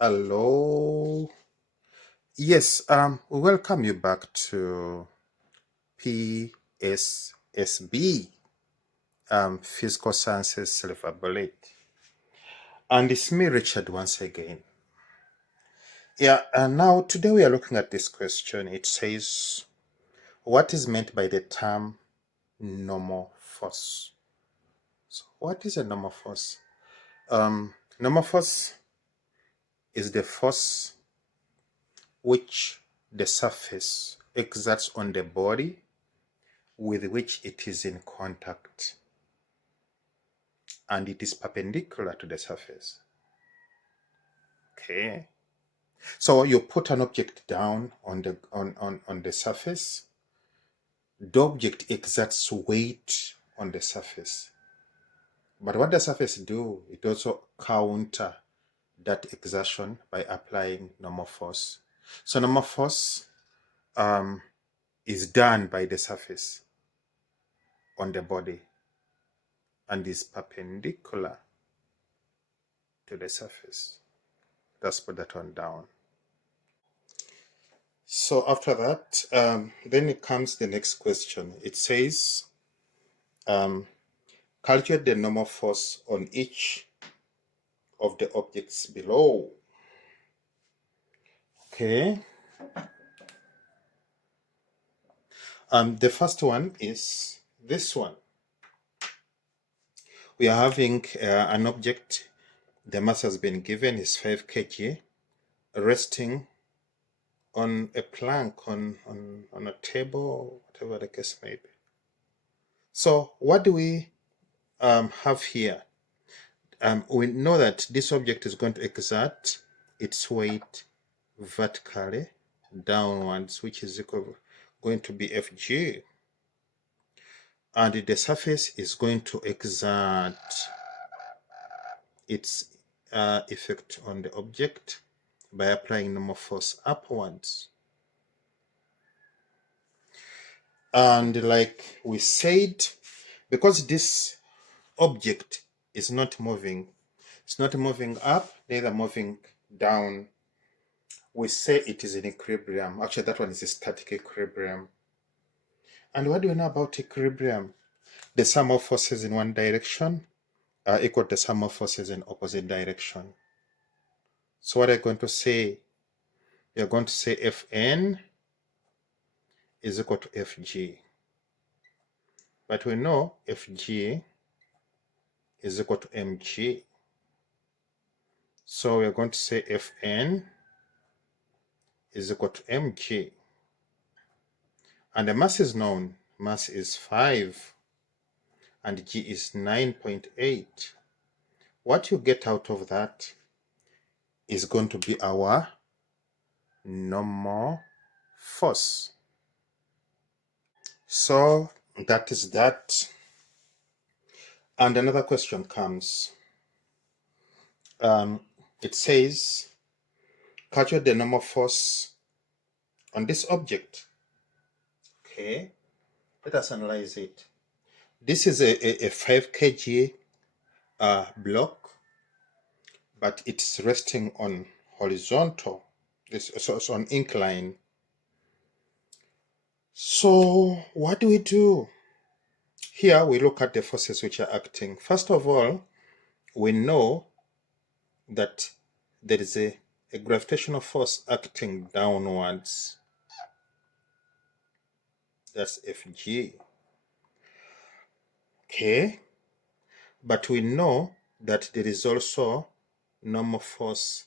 Hello. Yes, we welcome you back to PSSB, Physical Sciences Silver Bullet. And it's me, Richard, once again. Yeah, and now today we are looking at this question. It says, what is meant by the term normal force? So, what is a normal force? Normal force is the force which the surface exerts on the body with which it is in contact, and it is perpendicular to the surface. Okay, so you put an object down on the surface. The object exerts weight on the surface, but what the surface do, it also counter that exertion by applying normal force. So normal force is done by the surface on the body and is perpendicular to the surface. Let's put that one down. So after that, then it comes the next question. It says, calculate the normal force on each of the objects below. Okay. The first one is this one. We are having an object. The mass has been given is 5 kg, resting on a plank, on a table, whatever the case may be. So what do we have here? We know that this object is going to exert its weight vertically downwards, which is going to be Fg, and the surface is going to exert its effect on the object by applying normal force upwards. And like we said, because this object is not moving, it's not moving up, neither moving down, we say it is in equilibrium. Actually, that one is a static equilibrium. And what do we know about equilibrium? The sum of forces in one direction are equal to the sum of forces in opposite direction. So what are you going to say? You're going to say Fn is equal to Fg. But we know Fg is equal to mg. So we're going to say Fn is equal to mg. And the mass is known. Mass is 5 and g is 9.8. What you get out of that is going to be our normal force. So that is that. And another question comes. It says, calculate the normal force on this object. Okay, let us analyze it. This is a 5 kg block, but it's resting on horizontal. So it's on incline. So what do we do? Here we look at the forces which are acting. First of all, we know that there is a gravitational force acting downwards. That's Fg. Okay. But we know that there is also normal force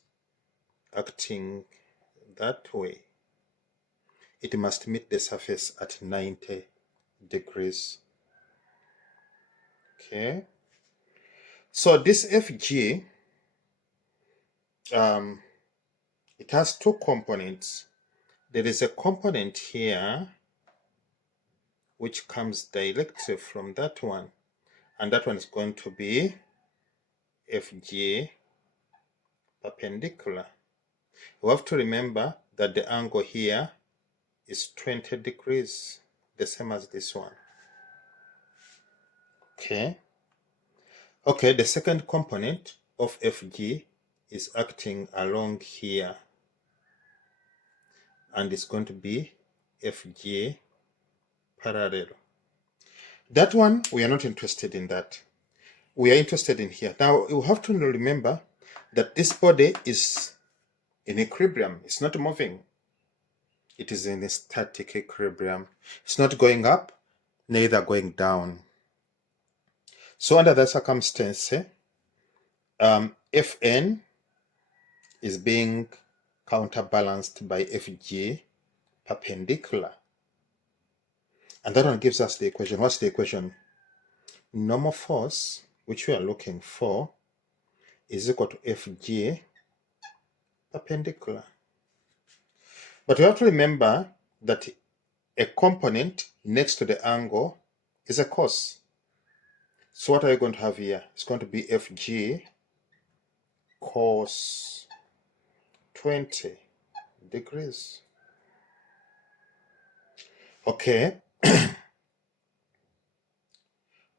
acting that way. It must meet the surface at 90 degrees. Okay. So this Fg, it has two components. There is a component here which comes directly from that one, and that one is going to be Fg perpendicular. You have to remember that the angle here is 20 degrees, the same as this one. Okay. Okay, the second component of Fg is acting along here, and it's going to be FG parallel. That one, we are not interested in that. We are interested in here. Now, you have to remember that this body is in equilibrium. It's not moving. It is in a static equilibrium. It's not going up, neither going down. So under that circumstance, Fn is being counterbalanced by Fg perpendicular. And that one gives us the equation. What's the equation? Normal force, which we are looking for, is equal to Fg perpendicular. But we have to remember that a component next to the angle is a cos. So what are you going to have here? It's going to be Fg cos 20 degrees. Okay.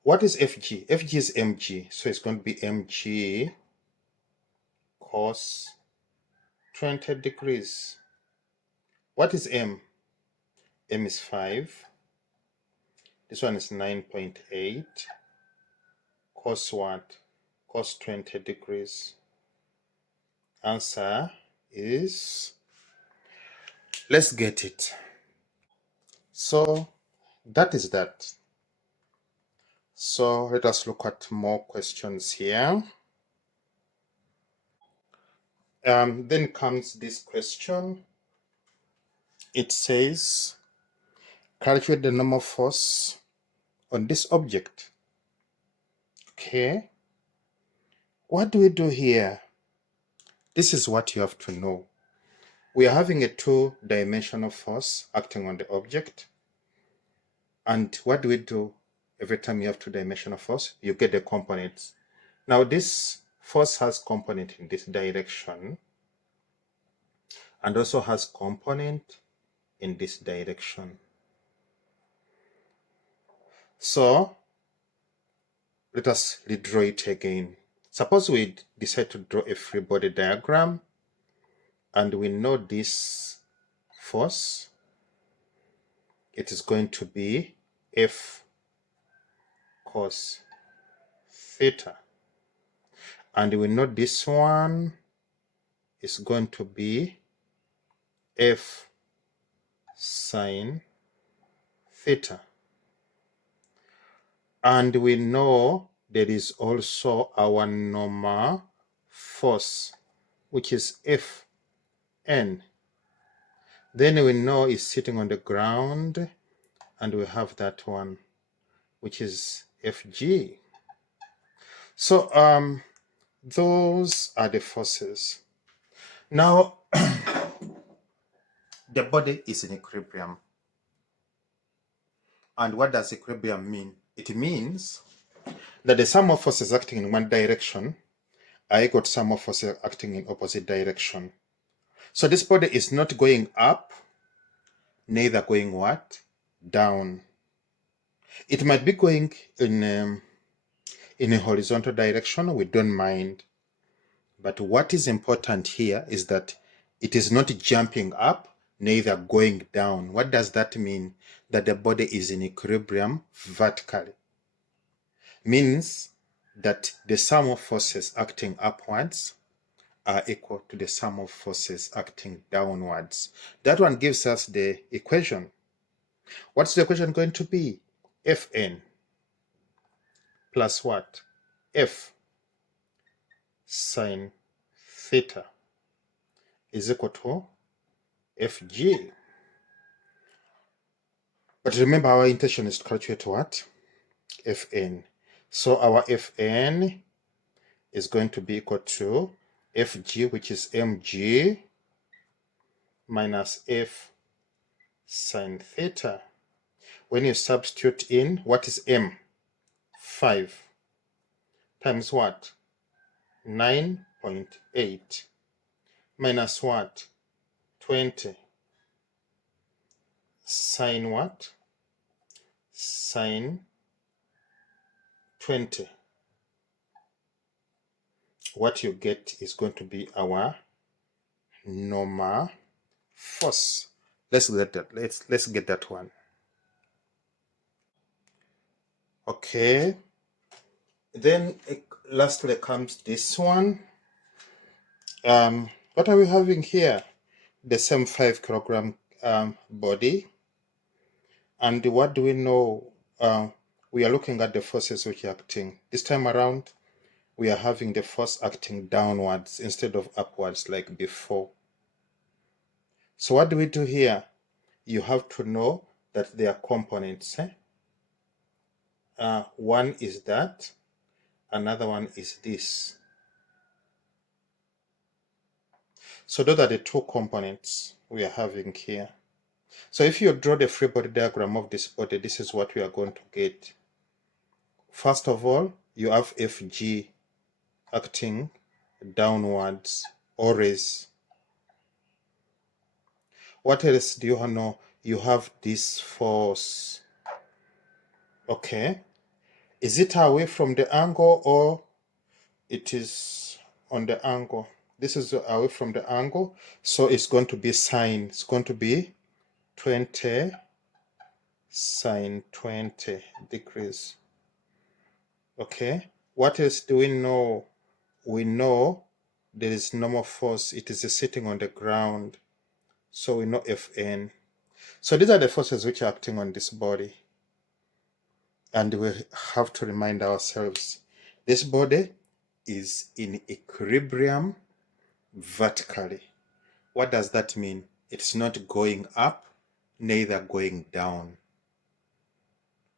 What is Fg? Fg is mg. So it's going to be mg cos 20 degrees. What is m? M is 5. This one is 9.8. Cos what? Cos 20 degrees. Answer is, let's get it. So that is that. So let us look at more questions here. Then comes this question. It says, calculate the normal force on this object. Okay. What do we do here? This is what you have to know. We are having a two-dimensional force acting on the object. And what do we do every time you have two-dimensional force? You get the components. Now this force has component in this direction and also has component in this direction. So let us redraw it again. Suppose we decide to draw a free body diagram and we know this force. It is going to be F cos theta. And we know this one is going to be F sine theta. And we know there is also our normal force, which is Fn. Then we know it's sitting on the ground, and we have that one, which is Fg. So those are the forces. Now, the body is in equilibrium. And what does equilibrium mean? It means that the sum of forces acting in one direction are equal to sum of forces acting in opposite direction. So this body is not going up, neither going what? Down. It might be going in a horizontal direction, we don't mind. But what is important here is that it is not jumping up, neither going down. What does that mean? That the body is in equilibrium vertically. Means that the sum of forces acting upwards are equal to the sum of forces acting downwards. That one gives us the equation. What's the equation going to be? Fn plus what? F sine theta is equal to Fg. But remember, our intention is to calculate what? Fn. So our Fn is going to be equal to Fg, which is mg, minus F sine theta. When you substitute in, what is m? 5 times what? 9.8 minus what? 20. Sine what? Sine 20. what you get is going to be our normal force. Let's get that. Let's get that one. Okay. Then lastly comes this one. What are we having here? The same 5 kilogram body. And what do we know? We are looking at the forces which are acting. This time around, we are having the force acting downwards instead of upwards like before. So what do we do here? You have to know that there are components. One is that, another one is this. So those are the 2 components we are having here. So if you draw the free body diagram of this body, this is what we are going to get. First of all, you have Fg acting downwards, always. What else do you know? You have this force. Okay. Is it away from the angle or it is on the angle? This is away from the angle, so it's going to be sine. It's going to be 20 sine 20 degrees. Okay. What else do we know? We know there is normal force. It is sitting on the ground. So we know Fn. So these are the forces which are acting on this body. And we have to remind ourselves, this body is in equilibrium vertically. What does that mean? It's not going up, neither going down.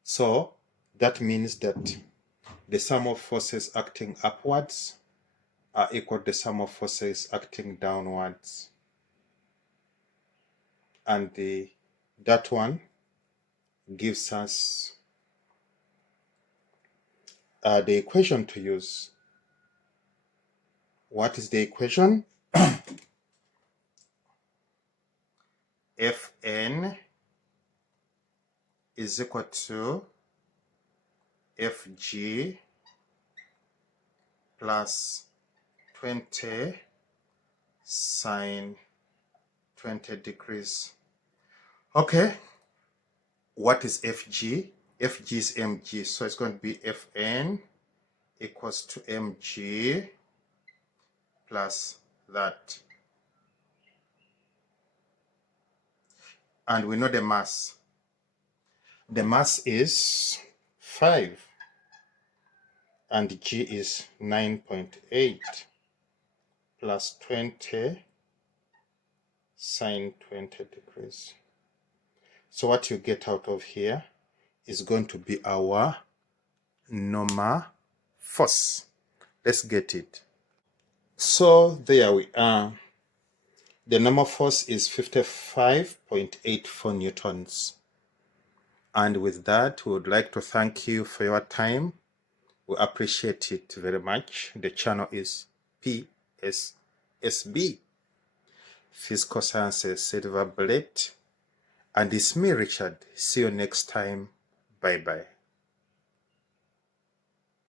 So that means that the sum of forces acting upwards are equal to the sum of forces acting downwards. And that one gives us the equation to use. What is the equation? Fn is equal to Fg plus 20 sine 20 degrees. Okay, what is Fg? Fg is mg, so it's going to be Fn equals to mg plus that. And we know the mass. The mass is 5 and g is 9.8 plus 20 sine 20 degrees. So what you get out of here is going to be our normal force. Let's get it. So there we are. The normal force is 55.84 newtons. And with that, we would like to thank you for your time. We appreciate it very much. The channel is PSSB, Physical Sciences Silver Bullet. And it's me, Richard. See you next time. Bye-bye.